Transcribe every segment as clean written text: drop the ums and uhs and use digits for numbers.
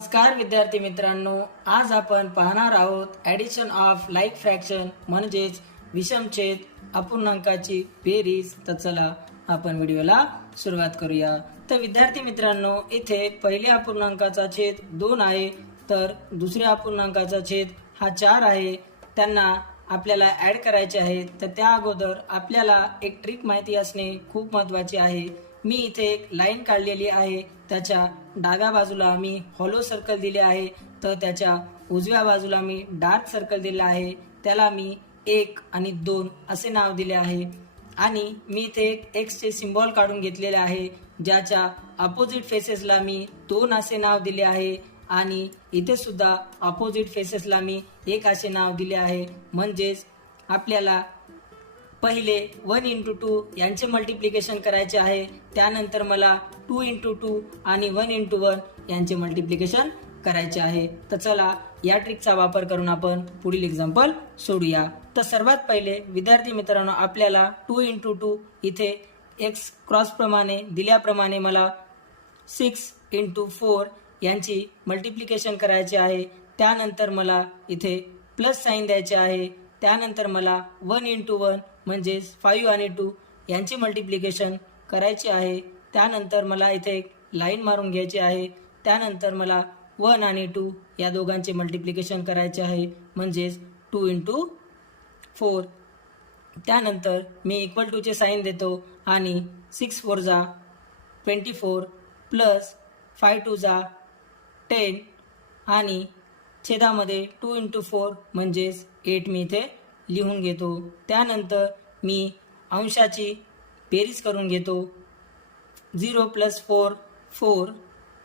नमस्कार विद्यार्थी मित्रांनो, आज आपण पाहणार आहोत ॲडिशन ऑफ लाईक फ्रॅक्शन म्हणजेच विषमछेद अपूर्णांकाची बेरीज. तर चला आपण व्हिडिओला सुरुवात करूया. तर विद्यार्थी मित्रांनो, इथे पहिल्या अपूर्णांकाचा छेद 2 आहे, तर दुसऱ्या अपूर्णांकाचा छेद हा 4 आहे. त्यांना आपल्याला ॲड करायचे आहे. तर त्या अगोदर आपल्याला एक ट्रिक माहिती असणे खूप महत्त्वाचे आहे. मी इथे एक लाईन काढलेली आहे, त्याच्या डाव्या बाजूला मी हॉलो सर्कल दिले आहे, तर त्याच्या उजव्या बाजूला मी डार्क सर्कल दिले आहे. त्याला मी 1 आणि 2 असे नाव दिले आहे. आणि मी इथे एक एक्सचे सिम्बॉल काढून घेतलेले आहे, ज्याच्या अपोजिट फेसेसला मी 2 असे नाव दिले आहे. आणि इथे सुद्धा अपोजिट फेसेसला मी 1 असे नाव दिले आहे. म्हणजेच आपल्याला पहिले 1 × 2 यांचे मल्टिप्लिकेशन करायचे आहे. त्यानंतर मला 2 × 2 आणि 1 × 1 यांचे मल्टिप्लिकेशन करायचे आहे. तर चला या ट्रिकचा वापर करून आपण पुढील एक्झाम्पल सोडूया. तर सर्वात पहिले विद्यार्थी मित्रांनो, आपल्याला 2 × 2 इथे एक्स क्रॉस प्रमाणे दिल्याप्रमाणे मला 6 × 4 यांची मल्टिप्लिकेशन करायचे आहे. त्यानंतर मला इथे प्लस साईन द्यायचे आहे. त्यानंतर मला 1 × 1 म्हणजेच 5 आणि 2 यांची मल्टिप्लिकेशन करायची आहे. त्यानंतर मला इथे एक लाईन मारून घ्यायची आहे. त्यानंतर मला 1 आणि 2 या दोघांचे मल्टिप्लिकेशन करायचे आहे, म्हणजेच 2 × 4. त्यानंतर मी इक्वल टूचे साईन देतो आणि 6 4 जा 24 प्लस 5 2 जा 10 आणि छेदामध्ये 2 × 4 म्हणजेच 8 मी इथे लिहून घेतो. त्यानंतर मी अंशाची बेरीज करून घेतो. 0 + 4 4,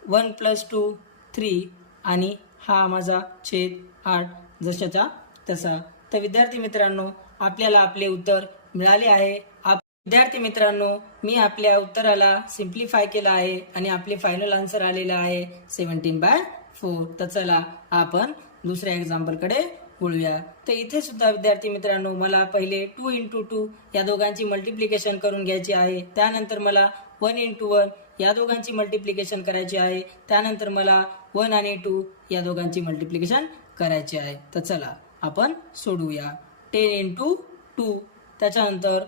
1 + 2 3 आणि हा माझा छेद 8 जशाचा तसा. तर विद्यार्थी मित्रांनो, आपल्याला आपले उत्तर मिळाले आहे. विद्यार्थी मित्रांनो, मी आपल्या उत्तराला सिम्प्लिफाय केलं आहे आणि आपले फायनल आन्सर आलेला आहे 17/4. तर चला आपण दुसऱ्या एक्झाम्पलकडे वळूया. तर इथे सुद्धा विद्यार्थी मित्रांनो, मला पहिले 2 × 2 या दोघांची मल्टिप्लिकेशन करून घ्यायची आहे. त्यानंतर मला 1 × 1 या दोघांची मल्टिप्लिकेशन करायची आहे. त्यानंतर मला 1 आणि 2 या दोघांची मल्टिप्लिकेशन करायची आहे. तर चला आपण सोडवूया. 10 × 2 त्याच्यानंतर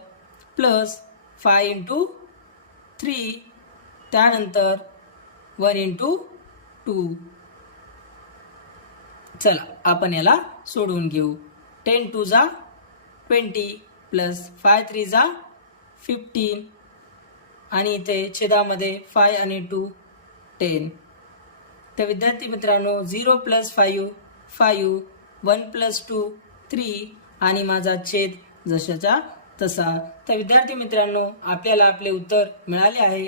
प्लस 5 × 3 त्यानंतर 1 × 2. चला आपण याला सोडवून घेऊ. 10 2 जा 20 प्लस 5 3 जा 15 आणि इथे छेदामध्ये 5 आणि 2 10. तर विद्यार्थी मित्रांनो, 0 + 5 5, 1 + 2 3 आणि माझा छेद जशाचा तसा. तर विद्यार्थी मित्रांनो, आपल्याला आपले उत्तर मिळाले आहे.